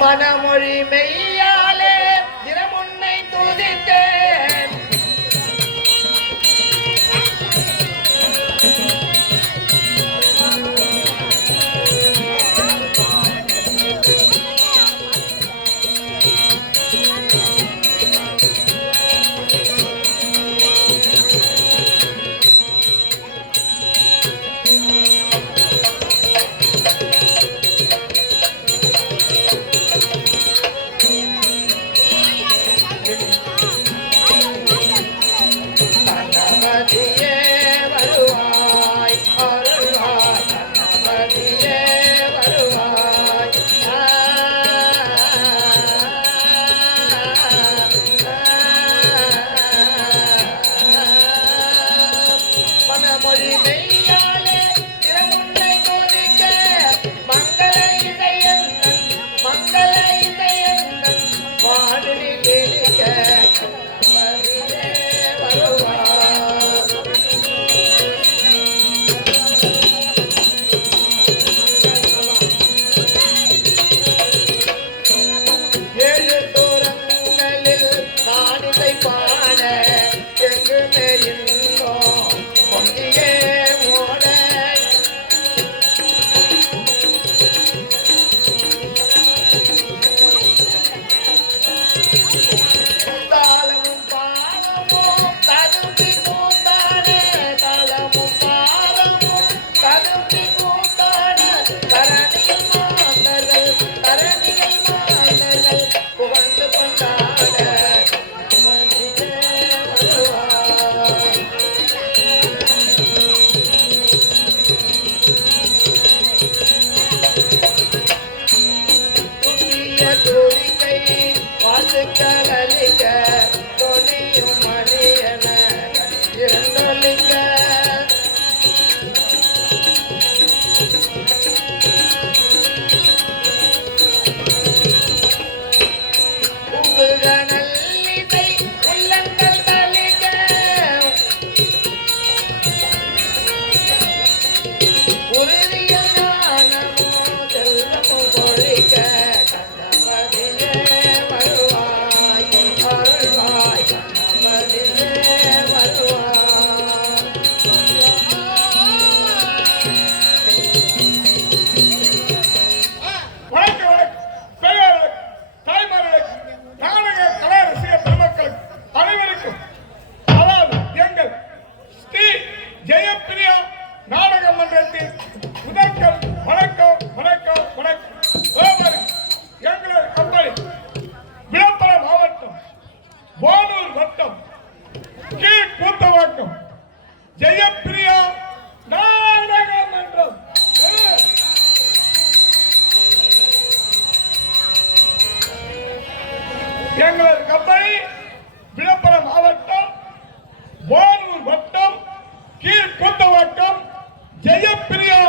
மனமொழி மெய்யாலே தினமுன்னை துதித்தேன். எங்களது கம்பெனி விழுப்புரம் மாவட்டம் போரூர் வட்டம் கீழ்குந்தவாக்கம் ஜெயப்பிரியா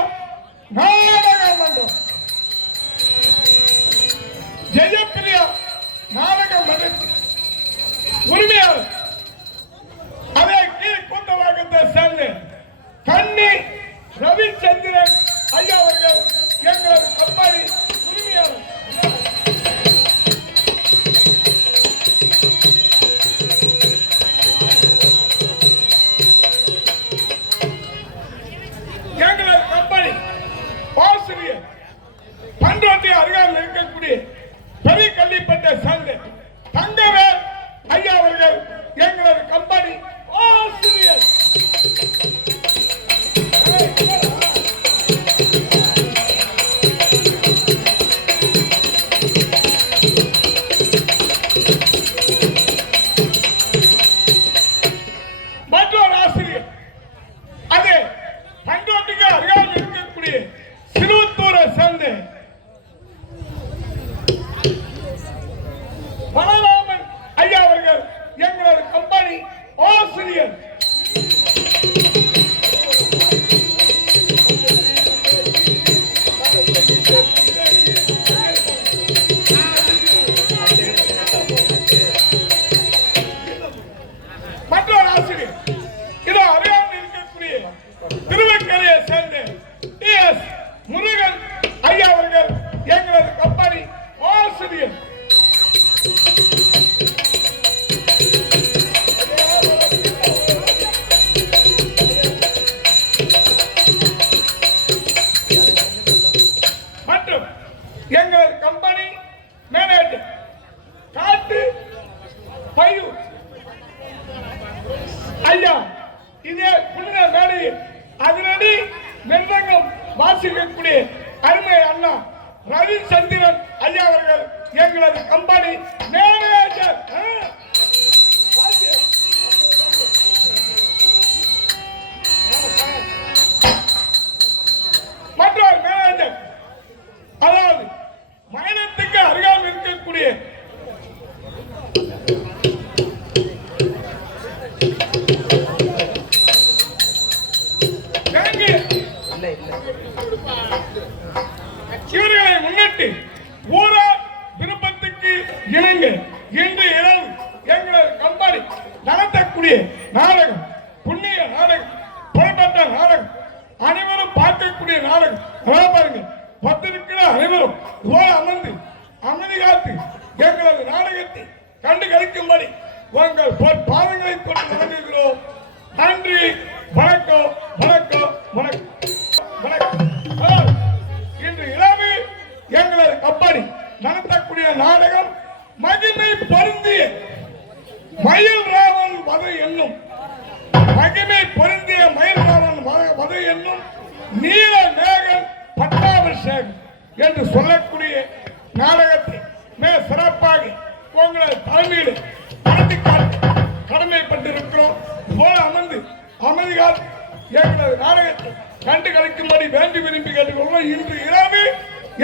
நாடக மன்றம் ஜெயப்பிரியா நாடக மன்றத்தின் உரிமையாளர் அதே கீழ்குந்தவாக்கத்தை சேர்ந்த கண்ணி ரவிச்சந்திரன் ஐயா அவர்கள் எங்களது கம்பெனி உரிமையாளர். எங்களது கம்பெனி பாசிரியர் பண்ருட்டி அருகாமையில் இருக்கக்கூடிய பெரிய கல்விப்பட்ட சேர்ந்த ரவிச்சந்திரன் ஐயா அவர்கள் எங்களது கம்பெனி மேனேஜர். மற்றொரு மேனேஜர், அதாவது மயிலத்துக்கு அருகாமல் இருக்கக்கூடிய இவர்களை முன்னிட்டு ஊரார் விருப்பத்துக்கு இணங்க இன்று இரவு எங்களது கம்பெனி நடத்தக்கூடிய நாடகம், புண்ணிய நாடகம், புறப்பட்ட நாடகம், அனைவரும் பார்க்கக்கூடிய நாடகம். பாருங்க, பத்திருக்கிற அனைவரும் அமர்ந்து அமைதி காத்து எங்களது நாடகத்தை கண்டு கழிக்கும்படி உங்கள் பாதங்களை கொண்டு வணங்குகிறோம். நன்றி, வணக்கம், வணக்கம், வணக்கம், வணக்கம். இன்று இரவு எங்களது கம்பெனி நடத்தக்கூடிய நாடகம் மகிமை பொருந்திய மயில் ராவன் வதை என்னும், மகிமை பொருந்திய மயில் ராவன் வதை என்னும் நீல மேகன் பட்டாபிஷேகம் என்று சொல்லக்கூடிய நாடகத்தை மிக சிறப்பாக உங்களது தலைமையில் நடத்தி காட்ட கடமைப்பட்டிருக்கிறோம். போல அமர்ந்து அமைதி காத்து எங்களது நாடகத்தை கண்டு கழிக்கும்படி வேண்டி விரும்பி கேட்டுக்கொள்வோம். இன்று இரவு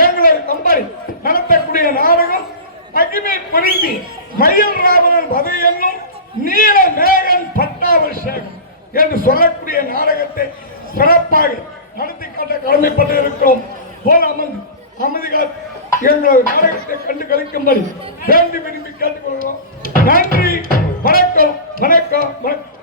எங்களது கம்பெனி நடத்தக்கூடிய நாடகம் மகிமை பொருந்தி மயில் ராவணன் வதை என்னும் நீல மேகன் பட்டாபிஷேகம் என்று சொல்லக்கூடிய நாடகத்தை சிறப்பாக நடத்தி காட்ட கடமைப்பட்டு இருக்கிறோம். போல அமர்ந்து அமைதி காத்து எங்களது நாடகத்தை கண்டு கழிக்கும்படி வேண்டி விரும்பி கேட்டுக்கொள்வோம். நன்றி, வணக்கம், வணக்கம், வணக்கம்.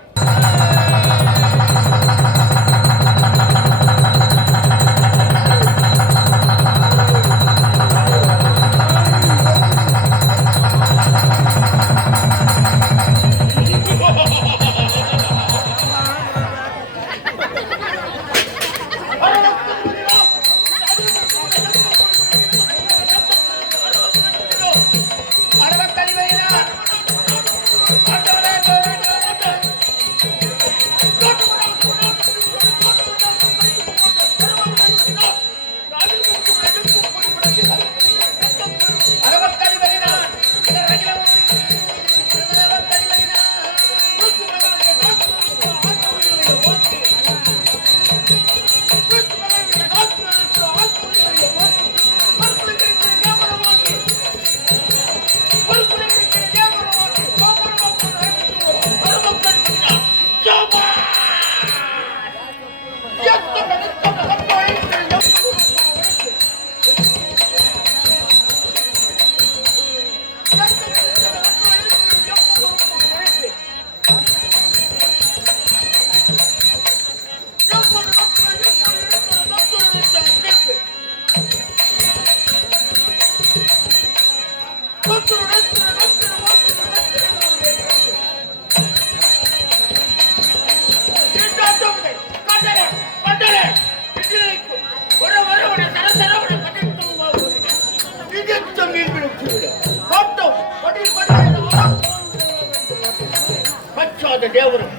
தேவரும்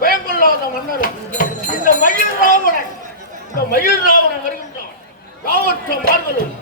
பயங்கொள்ளாத மன்னரும் இந்த மயில் ராவணன் வருகின்றான். ராவற்ற மார்களும்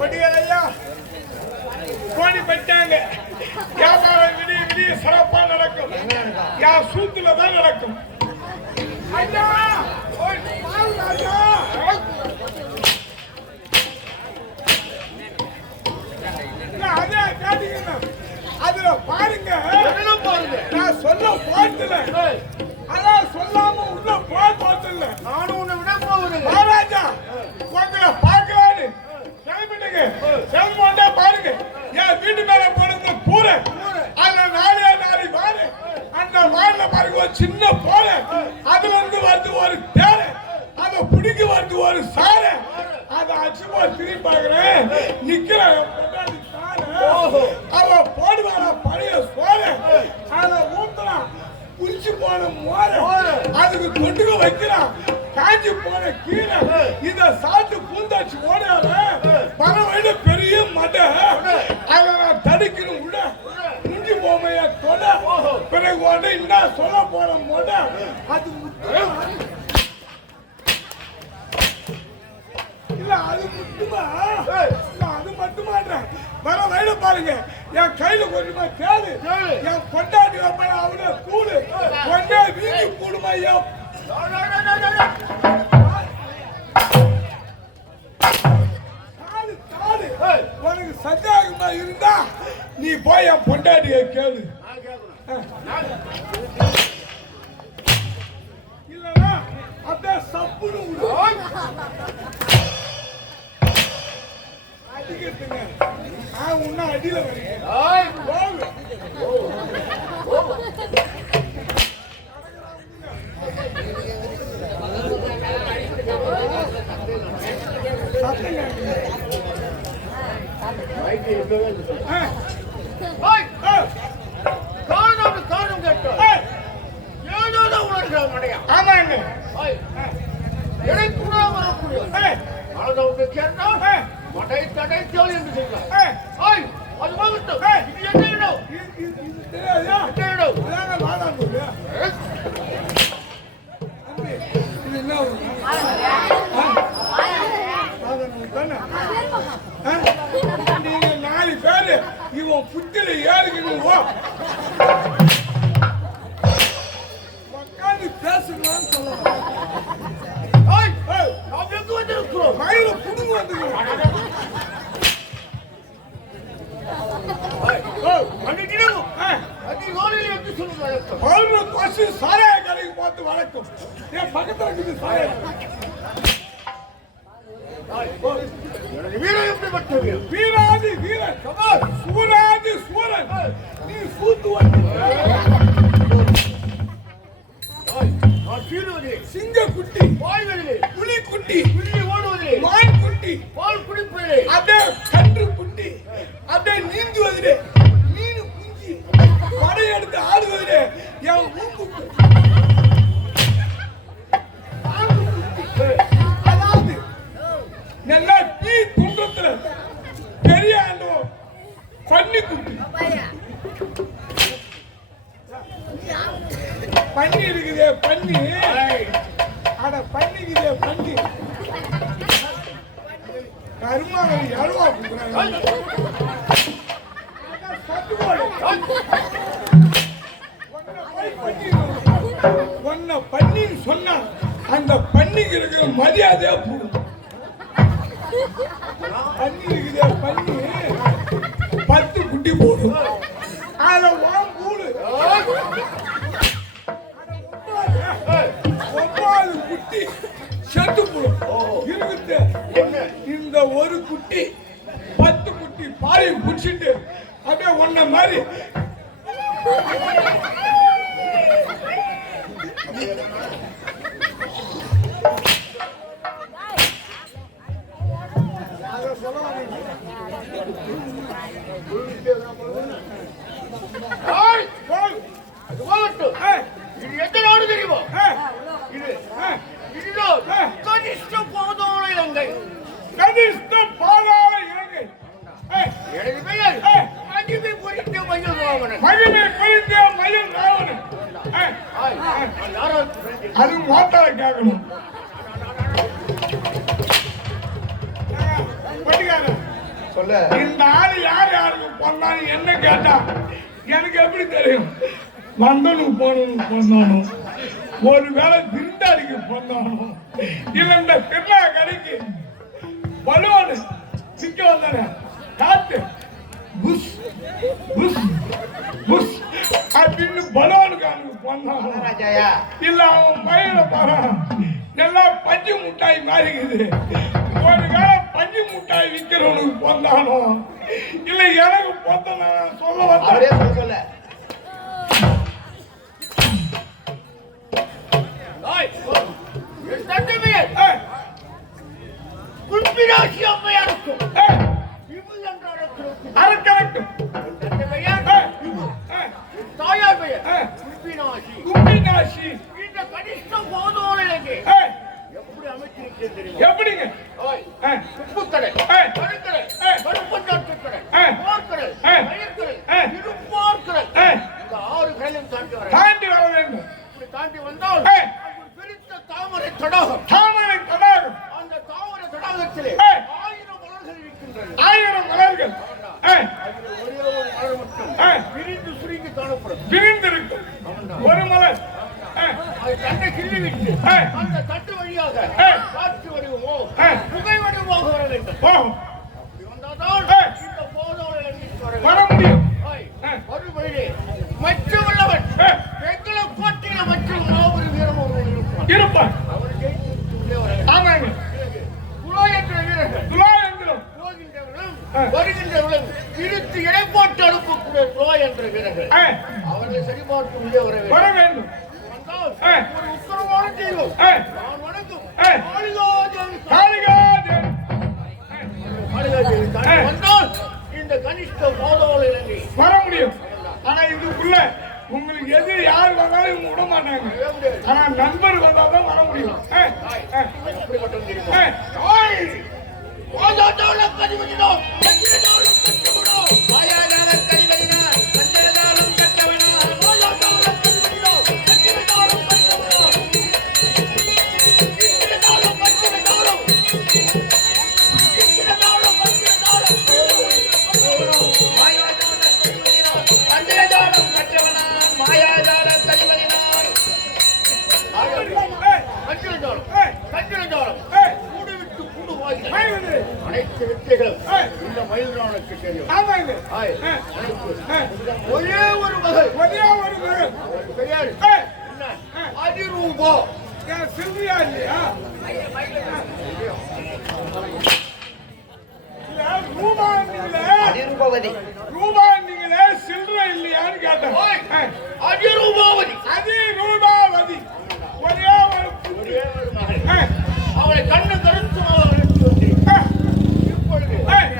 பட்டியலையா கோடி பட்டாங்க. வியாபாரம் விடிய விடிய சிறப்பா நடக்கும். யார் சூத்துல தான் நடக்கும். ஐயா ஐயா அதே கேட்டீங்கன்னா அதுல பாருங்க. நான் சொல்ல போறதில்ல. அதான் சொல்லாம உள்ள போறதில்ல. நானும் உன்னை விட போகுது மகாராஜா உங்களை பார்க்கலான்னு கிளம்பிடுங்க. செல்வண்டா பாருங்க. என் வீட்டு மேல போடுறது கூரை. அதுல நாளை பாரு. அந்த மாடல பாருங்க ஒரு சின்ன போல. அதுல இருந்து வந்து ஒரு தேரை. அதை பிடிக்க வந்து ஒரு சாரை. அதை அச்சுமா திரும்பி பாக்குறேன். நிக்கிறேன் அவ போடுவான பழைய சோற. அதை ஊத்துறான். குளிச்சு போன மோர அதுக்கு தொட்டுக்க வைக்கிறான். காஞ்சி போன கீரை இத சாப்பிட்டு பூந்தாச்சு ஓடாத பறவையில பெரிய மடை. அதை நான் தடுக்கணும் உள்ள குஞ்சு போமைய தொட. பிறகு உடனே என்ன சொல்ல போற மொட அது இல்ல அது முட்டுமா. அது மட்டுமாட்டேன் வர வயல பாருங்க. என் கையில கொஞ்சமா கேளு. என் கொண்டாடி அவன கூடு கொண்டா வீதி கூடுமா. உனக்கு சந்தேகமா இருந்தா நீ போய் என் பொண்டாட்டிய கேளு. இல்லனா அப்படியே சப்புன்னு அடிக்கிறதுங்க. உன்ன அடியில காரணம் கேட்டோம். ஏதோ உணர்கிற மடையா. ஆமாங்க. எனக்கு வரக்கூடிய அழகு கேட்டா மடை தடை தேவை என்று சொல்றார். அது வாங்கட்டும். இது என்ன இடம்? என்ன இடம்? நீங்க 4 பேரு இவன் புத்தில ஏறுகணும். உட்காந்து பேசணும்னு சொல்லுவாங்க. மயில புடுங்க வந்துருக்கோம். சாராய கடைக்கு பார்த்து வழக்கம். என் பக்கத்துல இருக்குது சாராய. வீராதி வீரன் சூராதி சூரன். நீ சூத்து சிங்க குட்டி புலி குட்டி மான் குட்டி பால் குடிப்பது அப்படியே கன்று குட்டி அப்படியே நீந்துவதிலே மீன் குஞ்சு படையெடுத்து ஆடுவதிலே என் ஊம்பு அதாவது நல்லா டீ குன்றத்துல பெரிய ஆண்டவன் பன்னி குட்டி பன்னி இருக்குதே பன்னி. அட பண்ணிக்குதே பன்னி. கருமாவை அழுவா கொடுக்குறாங்க. ஒன்ன பன்னின்னு சொன்னா அந்த பன்னிக்கு இருக்கிற மரியாதையா போடும். பன்னி இருக்குதே பன்னி 10 குட்டி போடும். அத வாங்க கூடு 9 குட்டி செத்து போடும் இருக்குது. இந்த ஒரு குட்டி 10 குட்டி பாயை குடிச்சிட்டு அப்படியே ஒன்ன மாதிரி இது எந்த நாடு தெரியுமா? இது கனிஷ்ட பாதாள இலங்கை. கனிஷ்ட பாதாள இலங்கை. எனது பெயர் மகிமை பொறித்த மயில் ராவணன். மகிமை பொறித்த மயில் ராவணன். அது மாத்தால கேட்கணும். சொல்ல இந்த ஆளு யார் யாருக்கு பிறந்தான் என்ன கேட்டான். எனக்கு எப்படி தெரியும்? வந்தனுக்கு போனவனுக்கு பிறந்தானோ, ஒருவேளை விருந்தாளிக்கு பிறந்தானோ, இல்ல இந்த திருநா கடைக்கு பலூனு சிக்க வந்தானே காத்து புஷ் புஷ் புஷ் அப்படின்னு பலூனுக்கு அவனுக்கு பிறந்தானோ, இல்ல அவன் பையனை பாரு நல்லா பஞ்சு முட்டாய் மாறிக்குது, ஒரு வேளை பஞ்சு முட்டாய் விற்கிறவனுக்கு பிறந்தானோ, இல்ல எனக்கு பிறந்த சொல்ல வந்தேன். சொல்ல கும்பிராசி அம்மையாருக்கும் தாயார் பெயர் கும்பினாசி. இந்த கனிஷ்ட போதோலைக்கு எப்படி அமைச்சிருக்கேன் தெரியுமா? எப்படிங்க? உப்புக்கடை, கருக்கடை, கருப்பஞ்சாட்டுக்கடை, போர்க்கடை, மயிர்கடை, இருப்பார்கடை, இந்த 6 கடலையும் தாண்டி வர வேண்டும். தாண்டி வந்தால் பிரித்த தாமரை தடாகம், தாமரை தடாகம், அந்த தாமரை தடாகத்திலே 1000 மலர்கள் இருக்கின்றன. 1000 மலர்கள். ஒரே ஒரு மலர் மட்டும் விரிந்து சுருங்கி காணப்படும். விரிந்திருக்கும் ஒரு மலர். அது தன்னை கிள்ளி விட்டு அந்த தட்டு வழியாக காற்று வடிவமோ புகை வடிவமாக வர வேண்டும். அப்படி வந்தால்தான் இந்த போதோலை வர முடியும். மறுபடியே மற்ற உள்ளவன் எங்களை போட்டின மற்றும் மாபெரும் வீரமும் இருப்பான். அவர் ஜெயித்து வர ஆமாங்க. துலா என்ற வீரர்கள், துலா என்றும் போகின்றவர்களும் வருகின்றவர்களும் இருத்து இடை போட்டு அனுப்பக்கூடிய துலா என்ற வீரர்கள் அவர்களை சரிபார்த்து உள்ளே வர வேண்டும். ஒரு உத்தரவான செய்வோம். நான் வணக்கம் வந்தால் இந்த கனிஷ்ட போதோலை வர முடியும். ஆனா இதுக்குள்ள உங்களுக்கு எது யார் வந்தாலும் இவங்க விட மாட்டாங்க. ஆனா நண்பர் வந்தாதான் வர முடியும். அனைத்து வித்தைகளும் இந்த மயில்ரானுக்கு தெரியும். ஒரே ஒரு மகள், பெரியார் அதிரூபா. சில்வியா இல்லையா? அதிரூபாவதி. ரூபா நீங்களே சில்ற இல்லையான்னு கேட்டேன். அதிரூபாவதி. அதிரூபாவதி ஒரே ஒரு மகள். அவளை கண்ணு கருத்து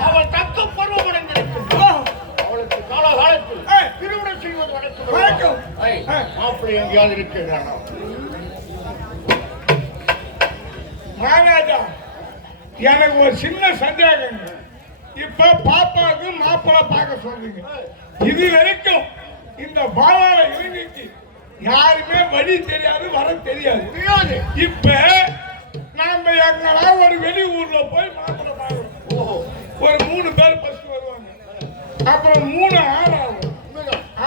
அவள் தக்க பருவமடைந்திருக்கிறாள். அவளுக்கு காலகாலத்தில் திருமணம் செய்வது வழக்கம். மாப்பிள்ளை எங்கேயாவது இருக்கிறானா? மகாராஜா, எனக்கு ஒரு சின்ன சந்தேகம். இப்ப பாப்பாவுக்கு மாப்பிள்ளை பார்க்க சொல்றீங்க. இது வரைக்கும் இந்த பாலால இளைஞருக்கு யாருமே வழி தெரியாது, வர தெரியாது. இப்ப நாம எங்களா ஒரு வெளி ஊர்ல போய் மாப்பிள்ளை பார்க்கணும். ஒரு 3 பேர் பஸ் வருவாங்க. அப்புறம் 3 6 ஆகும்,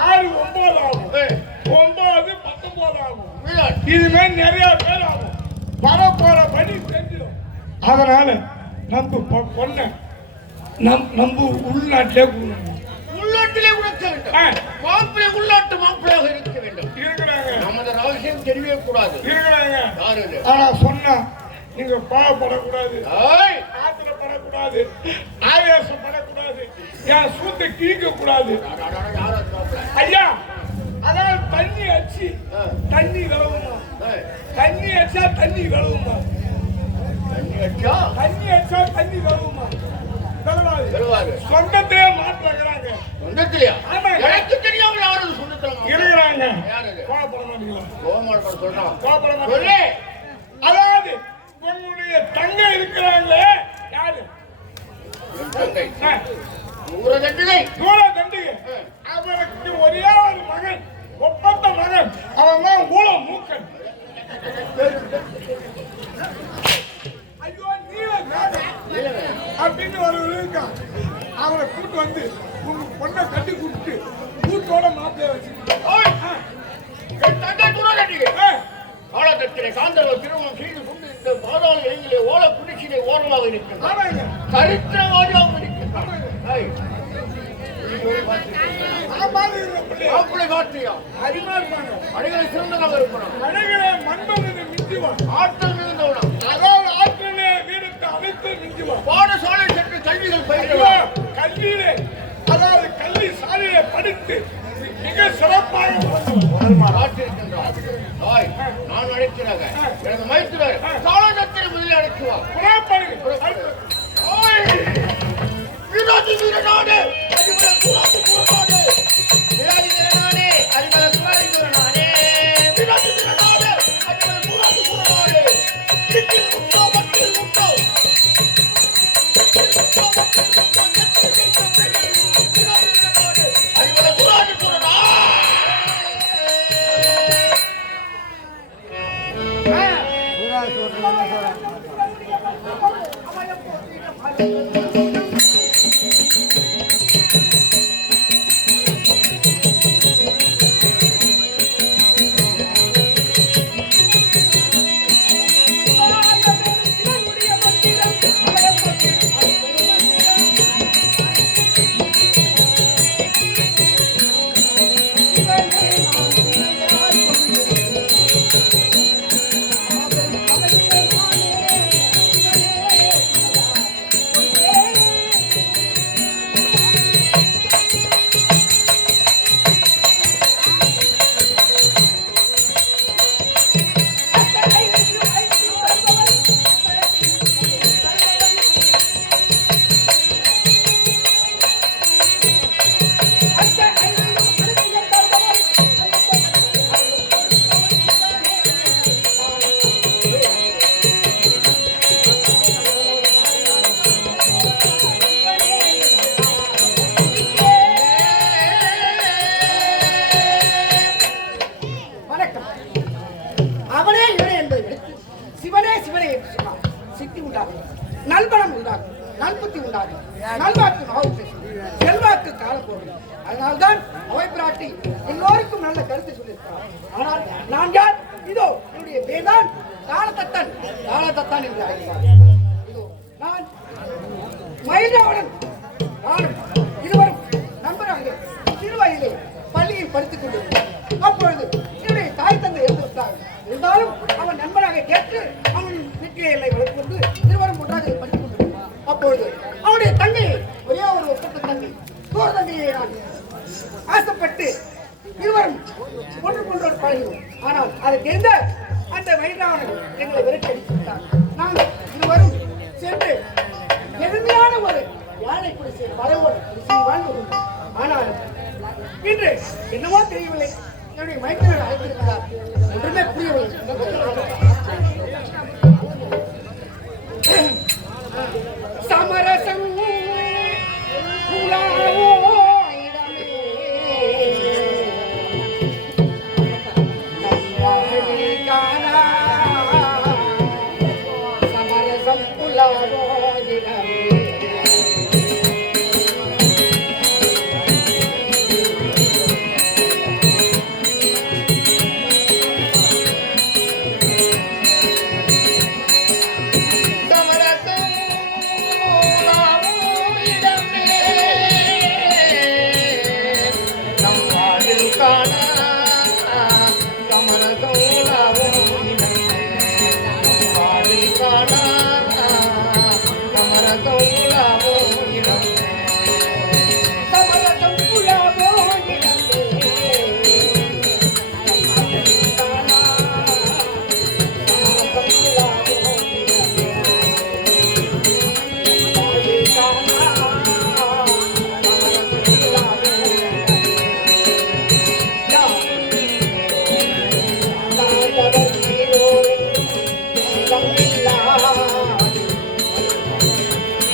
6 9 ஆகும், 9 19 ஆகும். இதுமாதிரி நிறைய பேர் ஆகும். வர போற வழி தெரிஞ்சிடும். அதனால நம்ம பொண்ண நம்ம உள்நாட்டிலே உள்நாட்டிலே உணர்த்த வேண்டும். மாப்பிள்ளை உள்நாட்டு மாப்பிள்ளையாக இருக்க வேண்டும். இருக்கிறாங்க. நமது ரகசியம் தெரியவே கூடாது. இருக்கிறாங்க. ஆனா சொன்னா நீங்க பாவப்படக்கூடாது, ஆத்திரப்படக்கூடாது, ஆவேசப்படக்கூடாது, என் சூத்தை கிழிக்க கூடாது. ஐயா, அதாவது தண்ணி அடிச்சு தண்ணி விளவுமா? தண்ணி அடிச்சா தண்ணி விளவுமா? தண்ணி அடிச்சா தண்ணி விளவுமா? சொந்தத்திலே மாற்றுறாங்க. சொந்தத்திலேயா? எனக்கு தெரியாம யாரும் சொந்தத்தில இருக்கிறாங்க. கோவப்பட மாட்டீங்களா? கோவப்பட சொல்றான். கோவப்பட மாட்டேன். அதாவது உங்களுடைய தங்கை இருக்கிறாங்களே, யாரு? தங்கை தூரதண்டிகை. அவருக்கு ஒரே ஒரு மகன், ஒப்பந்த மகன். அவன் தான் ஊழல் மூக்கன். ஐயோ, நீல அப்படின்னு ஒரு இருக்கான். அவரை கூட்டு வந்து உங்க பொண்ணை கட்டி கொடுத்து கூட்டோட மாப்பிள்ளைய வச்சுக்கிட்டு காந்தர்வ திருமணம் செய்து கொண்டு இந்த பாதாள இளைஞர்களே ஓல குடிச்சிலே ஓரமாக இருக்கிறார். சரித்திரவாதியாக இருக்கிறார். மாப்பிள்ளை காட்டியா அறிவா இருப்பாங்க. அடைகளை சிறந்ததாக இருக்கணும். அழகிலே மண்பகனை மிஞ்சுவான். ஆற்றல் மிகுந்தவனா. அதாவது ஆற்றிலே வீரத்தை அனைத்து மிஞ்சுவான். பாடசாலை சென்று கல்விகள் பயிலுவார். கல்வியிலே அதாவது கல்வி சாலையிலே படித்து மிக சிறப்பாக காட்டிருக்கின்றார். நான் அழைக்கிறாங்க எனக்கு மைத்துனர் காலகத்தில் முதலில் அழைக்குவார். வீராதி வீரநாடு அதிபர் கூறாது கூறாது வீராதி வீரநாடு அதிபர் கூறாது கூறாது வீராதி வீரநாடு அதிபர் கூறாது கூறாது கிட்டில் முட்டோ பட்டில் முட்டோ அதிபர் கூறாது கூறாது நல்பலம் உண்டாகும், நல்புத்தி உண்டாகும், நல்வாக்கு நாவுக்கு செல்வாக்கு காலப்போகும். அதனால்தான் அவை பிராட்டி எல்லோருக்கும் நல்ல கருத்தை சொல்லியிருக்கிறார். ஆனால் நான் யார்? இதோ என்னுடைய பேர்தான் காலத்தத்தன். காலத்தத்தான் என்று அழைக்கிறார். இதோ நான் மயிலாவுடன் நானும் இருவரும் நண்பராக சிறு வயதிலே பள்ளியில் படித்துக் கொண்டிருந்தோம். அப்பொழுது என்னுடைய தாய் தந்தை இருந்திருந்தார். இருந்தாலும் அவன் நண்பராக கேட்டு அவன் வீட்டிலே எல்லை வளர்த்து கொண்டு இருவரும் ஒன்றாக படித்துக் கொண்டிருந்தான். அப்பொழுது அவனுடைய தங்கை ஒரே ஒரு ஒப்பந்த தங்கை தூர தங்கையை நான் ஆசைப்பட்டு இருவரும் ஒன்றுக்கொண்டு பழகினோம். ஆனால் அதை தெரிந்த அந்த வைராவணன் எங்களை விரட்டி அடித்துவிட்டார். நாங்கள் இருவரும் சென்று எளிமையான ஒரு யானை குடிசை மரவோடு வாழ்ந்து. ஆனால் இன்று என்னவோ தெரியவில்லை, என்னுடைய மைத்திரர் அழைத்திருக்கிறார். ஒன்றுமே புரியவில்லை. சமரசம் சமரசம் புலாவோ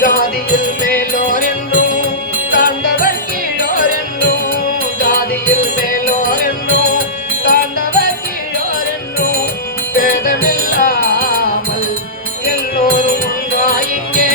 ஜாதியில் மேலோர் என்றும் தாண்டவர் கீழோர் என்றும், ஜாதியில் மேலோர் என்றும் தாண்டவர் கீழோர் என்றும் பேதமில்லாமல் எல்லோரும் ஒன்றாயிங்கே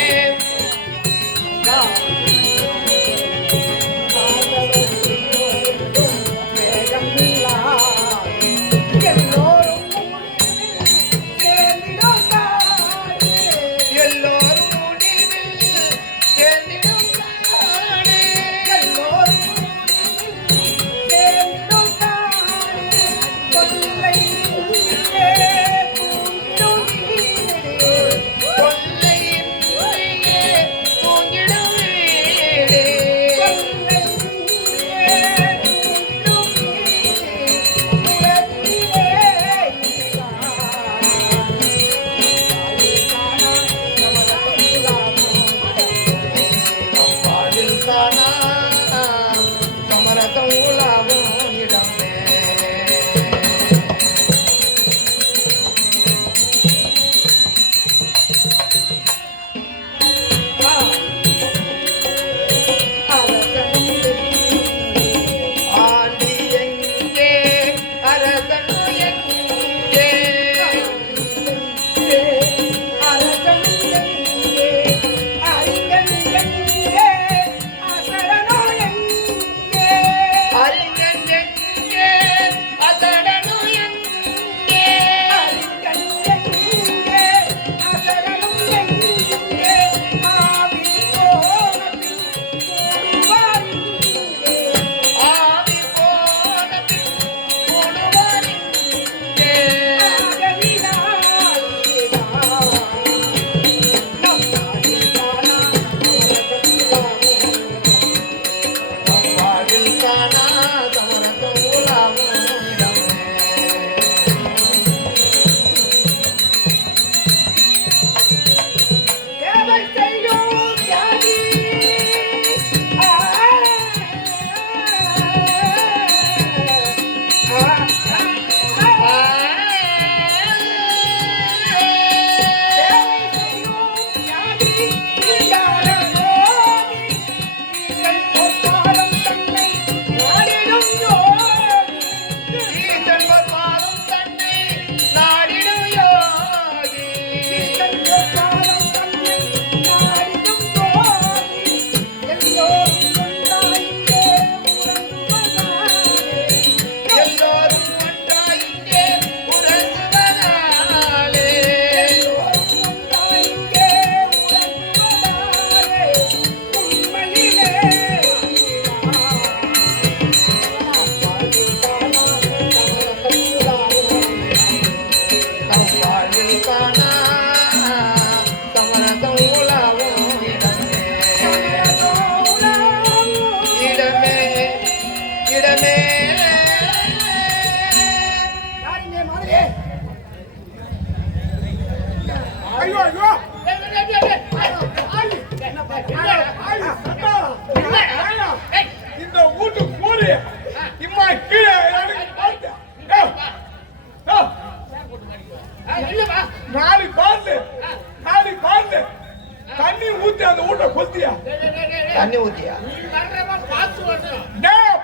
தண்ணி ஊத்தியா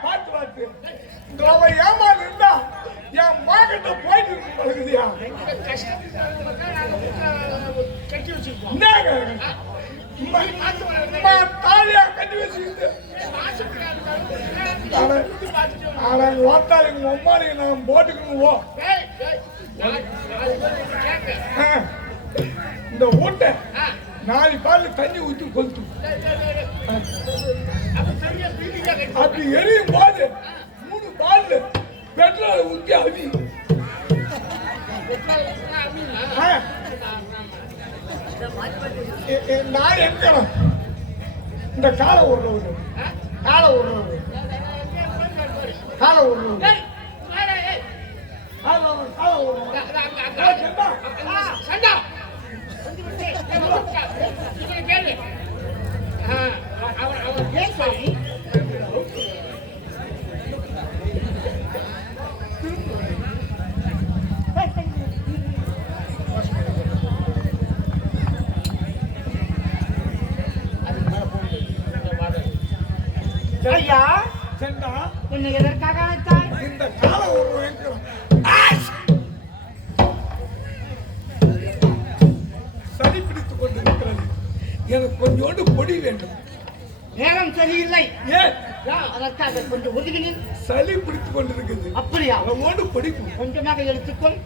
பார்த்து ஏமாந்து இருந்தா என் மாகிட்ட போயிட்டு இருக்குதியா தாலியா கட்டி வச்சுக்கிட்டு ஓட்டாளிங்க அம்மாளிங்க நாங்கள் போட்டுக்கணுவோ இந்த ஊட்ட 4 பால் தண்ணி ஊற்றி கொளுத்து அப்படி எரியும் போது 3 பால் பெட்ரோல் ஊற்றி அவி நான் எங்க இந்த காலை விடுறவரு காலை விடுறவரு காலை விடுறவரு ஐயா செண்டா என்ன எதற்காக அழைத்தாய்? இந்த கால ஒரு சளி பிடித்துக் கொண்டிருக்கிறது. எனக்கு கொஞ்சோண்டு பொடி வேண்டும். நேரம் சரியில்லை. ஏன் அதற்காக கொஞ்சம் ஒதுங்கினேன். சளி பிடித்துக் கொண்டிருக்கிறது. அப்படியா? கொஞ்சோண்டு பொடி கொஞ்சமாக எடுத்துக்கொள்.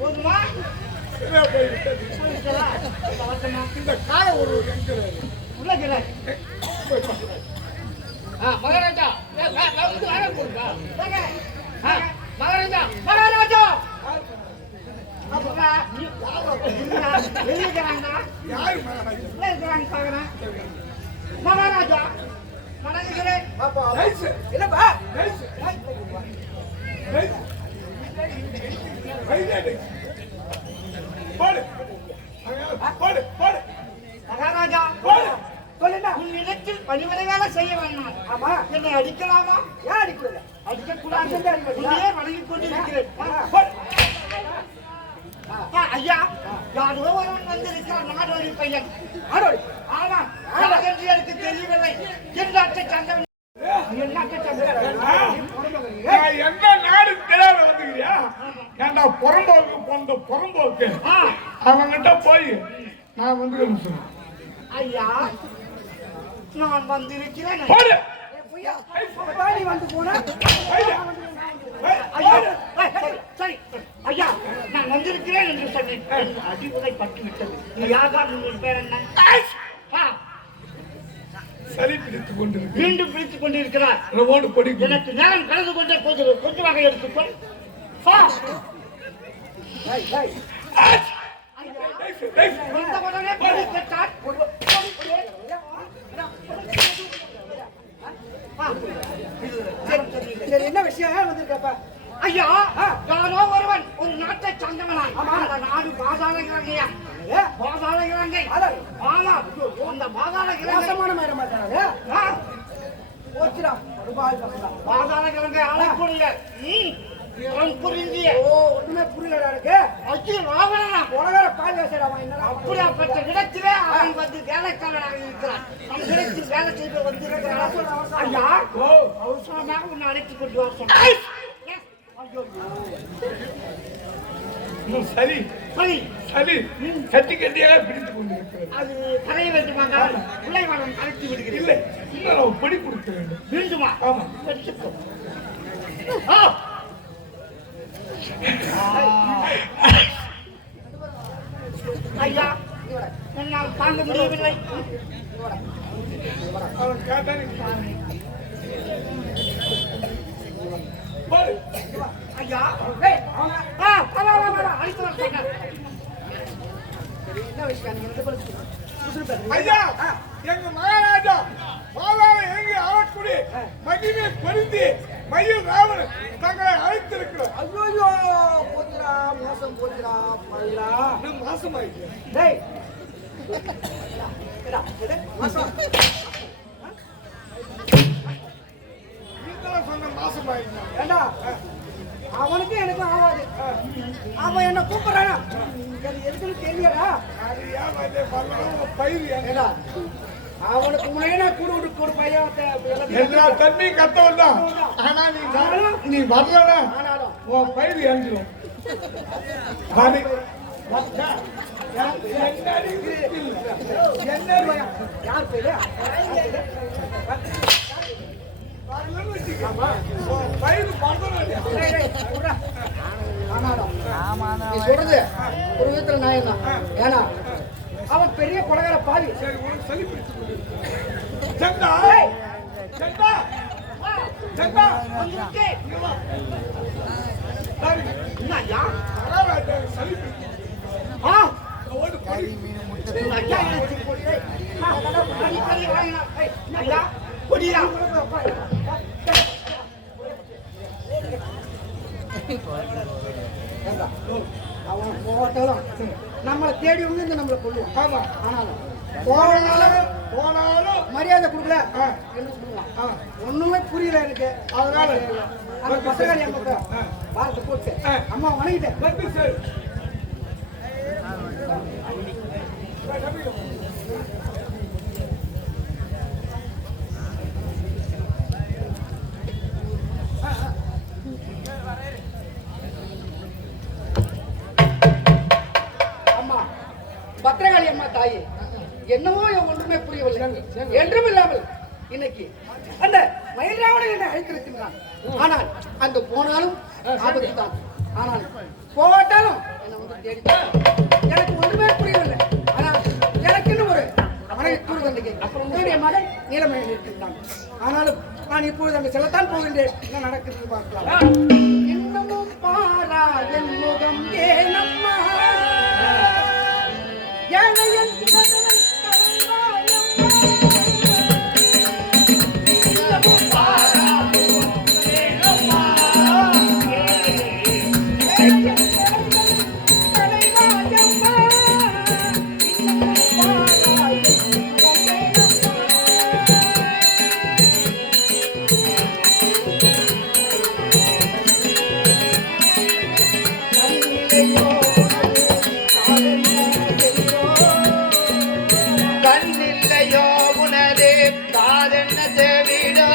போதுமா? இந்த கால ஒரு உலகிறாய் மகாராஜா மகாராஜா மகாராஜா யாரு மகாராஜா? மகாராஜா வணங்குகிறேன். நைஸ். இல்லப்பா நைஸ். நைஸ். கைதேடு. போடு. போடு. போடு. மகாராஜா போடு. சொல்லுங்க. உன்னிடத்தில் பணிவிடை வேலை செய்ய வேண்டாம். ஆமா. என்னை அடிக்கலாமா? ஏன் அடிக்கல? அடிக்கக்கூடாது. அடிக்கக்கூடாது. உன்னையே வணங்கிக் கொண்டிருக்கிறேன். போடு. ஐயா, யாரோ ஒருவன் வந்திருக்கிறான், நாடோடி பையன். ஆடோடி. ஆமா, யார் என்று எனக்கு தெரியவில்லை. என்னாச்சு சங்கம்? என்னாச்சு சங்கம்? நான் எந்த நாடு தெரியாத வந்துக்கிறியா? ஏன்டா புறம்போக்கு போன்ற புறம்போக்கு அவங்கிட்ட போய் நான் வந்து சொன்னேன். ஐயா, நான் வந்திருக்கிறேன். போடு. பொய்யா? பாடி வந்து போனா ஐயா, சரி ஐயா, நான் வந்திருக்கிறேன் என்று சொன்னேன். என் அடிவுரை பட்டு விட்டது. நீ யார்? உங்கள் பேர் என்ன? சளி பிடித்துக் கொண்டிருக்கு. மீண்டும் பிடித்துக் கொண்டிருக்கிறார். ஓடு பொடி. எனக்கு நேரம் கலந்து கொண்டே போகிறது. கொஞ்சமாக எடுத்துக்கொள். வந்தவுடனே பொடி கேட்டார். சரி, என்ன விஷயம்? ஏன் வந்திருக்கப்பா? ஐயா, யாரோ ஒருவன் ஒரு நாட்டை சார்ந்தவனாய். அந்த நாடு பாதாள கிழங்கையா? பாதாள கிழங்கை. ஆமா, அந்த பாதாள கிழங்கை மோசமான மேட மாட்டாங்க. போச்சுடா, ரூபாய் பசங்க. பாதாள கிழங்கை ஆளக்கூடிய புரிஞ்சிய. ஓ, ஒண்ணுமே புரியலடா இருக்கு. அச்சு ராவணனா உலக பால் வேசடாமா என்ன? அப்படியாப்பட்ட இடத்திலே அவன் வந்து வேலைக்காரனாக இருக்கிறான். அந்த இடத்தில் வேலை செய்து வந்திருக்கிறான். ஐயா, அவசரமாக உன்னை அழைத்துக் கொண்டு வர சொன்னான். சரி சரி, சரி, கட்டி கட்டியாக பிடித்துக் கொண்டிருக்கிறது. அது கரைய வேண்டுமாக பிள்ளைவாளம் கலைத்து விடுகிறேன். இல்லை, இன்னும் பொடி கொடுக்க வேண்டும். வேண்டுமா? ஆமா. எடுத்துக்கோ. ஐயா, என்னால் தாங்க முடியவில்லை. அவன் கேட்டான். போடு. ஐயா, அழைத்து வர சொன்னார். என்ன விஷயம்? நீங்க ரெண்டு பேரும் சொல்லுங்க. ஐயா, எங்க மகாராஜா பாதாள எங்கே ஆளக்கூடிய மகிமை பொருந்தி மயில் ராவணன் தங்களை அழைத்திருக்கிறார். ஐயோ, போச்சுடா, மோசம் போச்சுடா, பல்லா. நான் மாசமாயிட்டு. டேய், ஏடா, எது? மோசம். நீங்களும் சொன்ன மாசமாயிட்டு. ஏண்டா, அவனுக்கு எனக்கும் ஆகாது. அவன் என்ன கூப்பிடுறானா? அது எதுக்குன்னு தெரியலடா. அது ஏன் வந்து பண்ணணும் பயிர் ஏண்டா, அவனுக்கு முன்னாடியே கூடு விட்டு கூடு பையன் எல்லா தண்ணியும் கத்தவன் தான். ஆனா நீ வரலனா ஆனாலும் உன் பயிர் இறந்துடும். என்ன பையன்? யார் பேரு? பயிர் டேய், டேய், விட்றா. ஆனாலும் நீ சொல்றது ஒரு விதத்துல நியாயம் தான். ஏன்னா அவன் பெரிய கொலகார பாவி. சரி, உனக்கு சளி பிடிச்சு செண்டா செண்டா செண்டா வந்துட்டே. சரி, என்ன ஐயா? பரவாயில்லை, சளி பிடிச்சு ஓடு படி. ஐயா, எனக்கு கொடி. அடிக்கடி வாங்கினா. ஐயா, கொடியா? அவன் போட்டாலும் நம்மளை தேடி வந்து நம்மளை கொள்ளுவான். ஆமா, ஆனாலும் போனாலும் மரியாதை கொடுக்கல என்ன சொல்லுவான்? ஒண்ணுமே புரியல எனக்கு. அதனால அந்த பசங்க அம்மா வாரத்தை போட்டு அம்மா வணங்கிட்டேன். வந்து சரி. அம்மா, பத்திரகாளி அம்மா தாயே, என்னவோ ஒன்றுமே புரியவில்லை. என்றும் இல்லாமல் இன்னைக்கு அந்த மயில்ராவணன் என்னை அழைத்திருக்கின்றான். ஆனால் அந்த போனாலும் ஆபத்து தான். ஆனால் போட்டாலும் என்னை வந்து தேடித்தான். எனக்கு ஒன்றுமே புரியவில்லை. ஆனால் எனக்கு இன்னும் ஒரு மனைவி தூர்தண்டிகை என்னுடைய மகன் நீலமணி இருக்கின்றான். ஆனாலும் நான் இப்பொழுது அங்கு செல்லத்தான் போகின்றேன். என்ன நடக்குது பார்க்கலாம். இன்னமும் பாரா என் முகம் ஏனம்மா கண்ணில்லையோ உனது காதென்ன தேவிடோ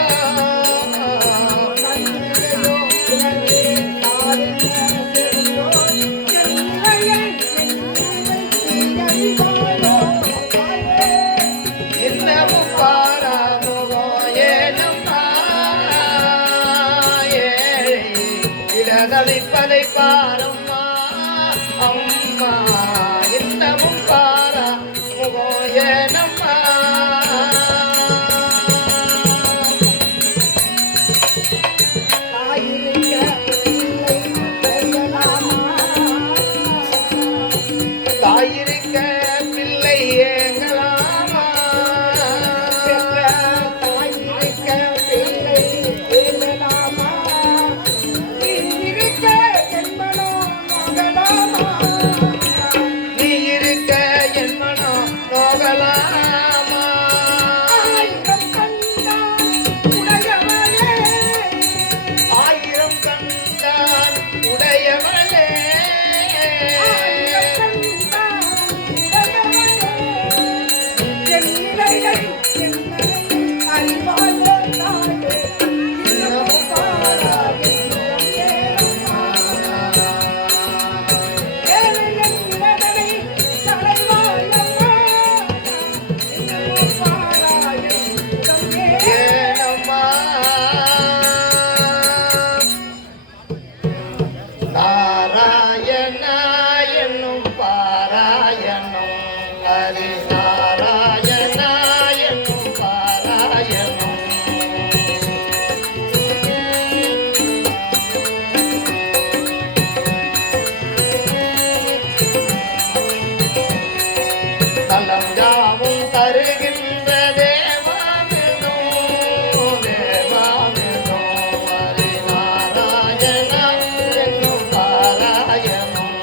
இன்னமும் பாராமுகோ ஏனம்மா ஏழை இடதளிப்பதை பாரம்மா அம்மா இன்னமும் பாராமுகோ ஏனம்மா தாயிருக்க பிள்ளை ஏங்கலாமா நீ இருக்க என் மனம் நோகலாமா ஆயிரம் கண்டான் உடையவளே ஏனம்மா நாராயணா என்னும் பாராயணம் ஹரி நாராயணா என்னும் பாராயணம் நலம் யாவும் தருகின்ற தேவாமிர்தம் தேவாமிர்தம் ஹரி நாராயணா என்னும் பாராயணம்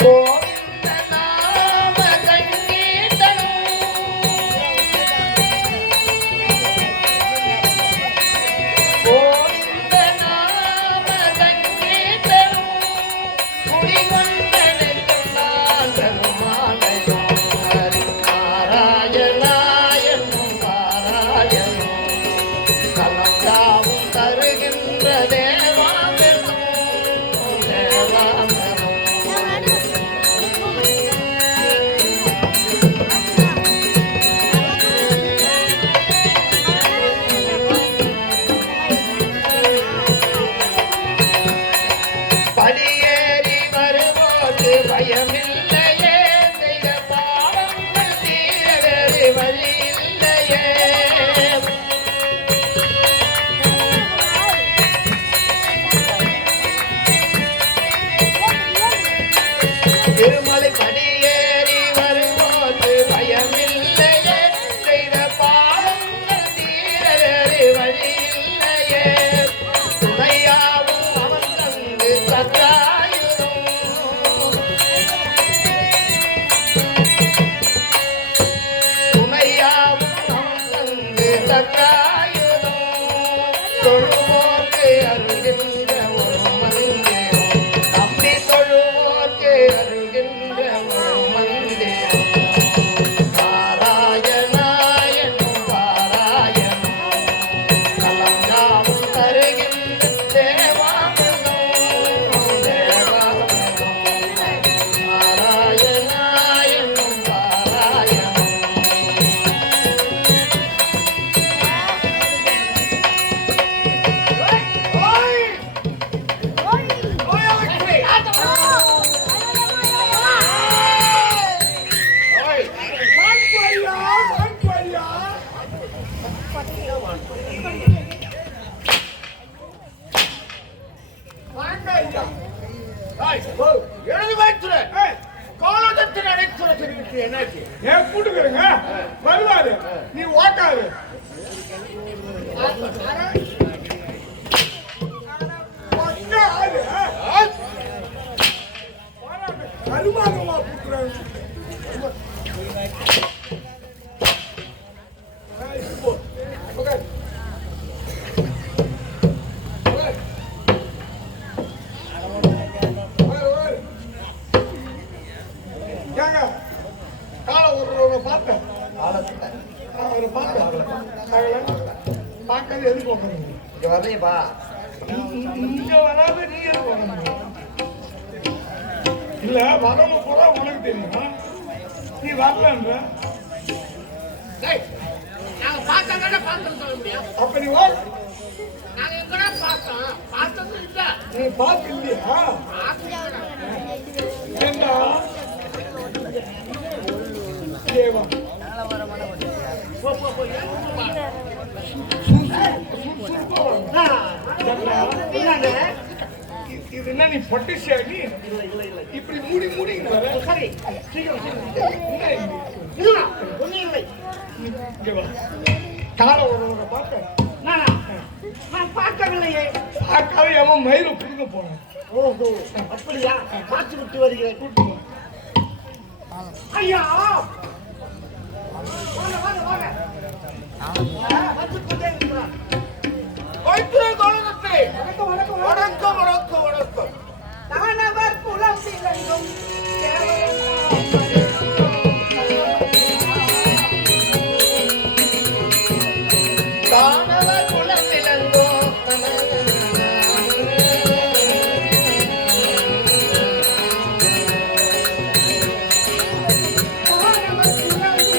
கோவிந்த நாம சங்கீர்த்தனம் கோவிந்த நாம சங்கீர்த்தனம் குடிகொண்ட நெஞ்சம் நான் பெருமாளையும் ஹரி நாராயணா என்னும் பாராயணம் நலம் யாவும் தருகின்ற தேவாமிர்தம் தேவாமிர்தம் படியேறி வருவோது பயமில்லையே செய்த பாவங்கள் தீர வேறு வழியில்லையே திருமலை படியேறி வருவோது பயமில்லையே செய்த பாவங்கள் தீர வேறு வழியில்லையே துணையாவும் அவன் தந்து சத்தாயுதம் துணையாவும் அவன் தந்து சத்தாயுதம் தொழுவோர்க்கு அருகின்ற ஒரு மந்திரம் நம்பி தொழுவோர்க்கு அருகின்ற ஒரு மந்திரம் நாராயணா என்னும் பாராயணம் நலம் யாவும் தருகின்ற தேவாமிர்தம் தேவாமிர்தம் நாராயணா என்னும் பாராயணம் எழுதி வைத்துற காலகத்தில் அடைத்துற தெரிவித்து என்னாச்சு ஏன் கூட்டுக்கிறேங்க வருவாரு நீ ஓட்டாரு ஆளு கருமாகமா கூட்டுறாரு அவரை பார்த்தேன் அவரை பார்த்தேன் பார்க்கறது எதுக்கு உட்காந்து இங்க வரலையப்பா. இங்க வராத நீ எதுக்கு உட்காந்து இல்ல வரவங்க பூரா உனக்கு தெரியுமா நீ வரலன்ற டேய், நாங்க பார்த்தாங்க பார்த்தோம்னு சொல்ல முடியும். அப்ப நீ வா நாங்க எங்கடா பார்த்தோம்? பார்த்தது இல்ல. நீ பார்த்து இல்லையா என்ன தேவா போ போ போ. ஏன் போப்பா? இது என்ன நீ பொட்டிஷியா நீ இப்படி மூடி மூடி வர சரி, சீக்கிரம் சீக்கிரம். என்ன இது? இல்ல, ஒண்ணும் இல்லை. இங்க வா காலை ஒரு பார்த்தேன் நானா? நான் பார்க்கவில்லையே. பார்க்காத அவன் மயிரை புடுங்க போனேன் ஓஹோ, அப்படியா? பார்த்து விட்டு வருகிறேன். கூட்டு போ ஐயா, வாங்க வாங்க வாங்க. வந்து கொண்டே இருக்கிறான். வைத்திய கோலத்தை. வணக்கம் வணக்கம் வணக்கம் வணக்கம் வணக்கம். தானவர் குலம் திகழும் தானவர் குலம் விளங்கோ. தானவர் குலம் திகழும்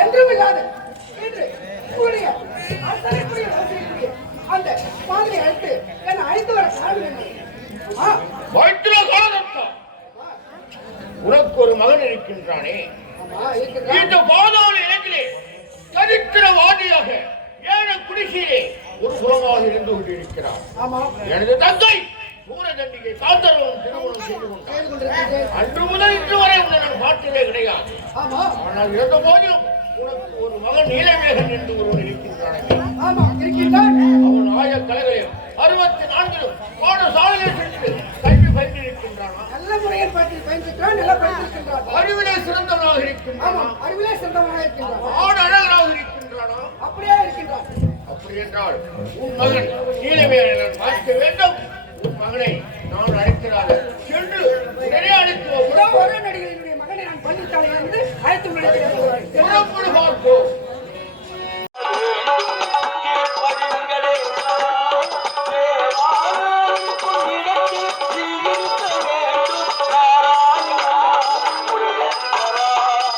என்றும் இல்லாத இன்று உங்களுடைய அத்தனைக்குரிய வசதிக்குரிய அந்த மாதிரி அழைத்து என்னை அழைத்து வர காரணம் என்ன? உனக்கு ஒரு மகன் இருக்கின்றானே, ஆமா இருக்கிறான். இந்த பாதாள இடத்திலே சரித்திரவாதியாக ஏழ குடிசையிலே ஒரு புறமாக இருந்து கொண்டிருக்கிறார். ஆமா எனது தந்தை சூரதண்டிகை காந்தர்வன் திருமணம் செய்து கொண்டார். செய்து கொண்டிருக்கிறேன். அன்று முதல் இன்று வரை உன்னை நான் பார்த்ததே கிடையாது. ஆமா ஆனால் இருந்த போதிலும் உனக்கு ஒரு மகன் நீலமேகன் என்று ஒருவன் இருக்கின்றானே, ஆமா இருக்கின்றான். அவன் ஆய கலைகளையும் 64 பாடசாலையை சென்று கல்வி பயின்றிருக்கின்றானா, நல்ல முறையில் பயின்றிருக்கிறான். நல்லா படித்திருக்கின்றான். அறிவிலே சிறந்தவனாக ஆமா இருக்கின்றானா, அறிவிலே சிறந்தவனாக இருக்கின்றான். ஆடு அழகனாக இருக்கின்றானா? அப்படியே இருக்கின்றான். அப்படி என்றால் உன் மகன் நீலமேகனை நான் பார்க்க வேண்டும். உன் மகனை நான் அழைக்கிறாக சென்று உடனே அழைத்து ஒரே நடிகரினுடைய மகனை நான் பள்ளித்தாலையிலிருந்து அழைத்து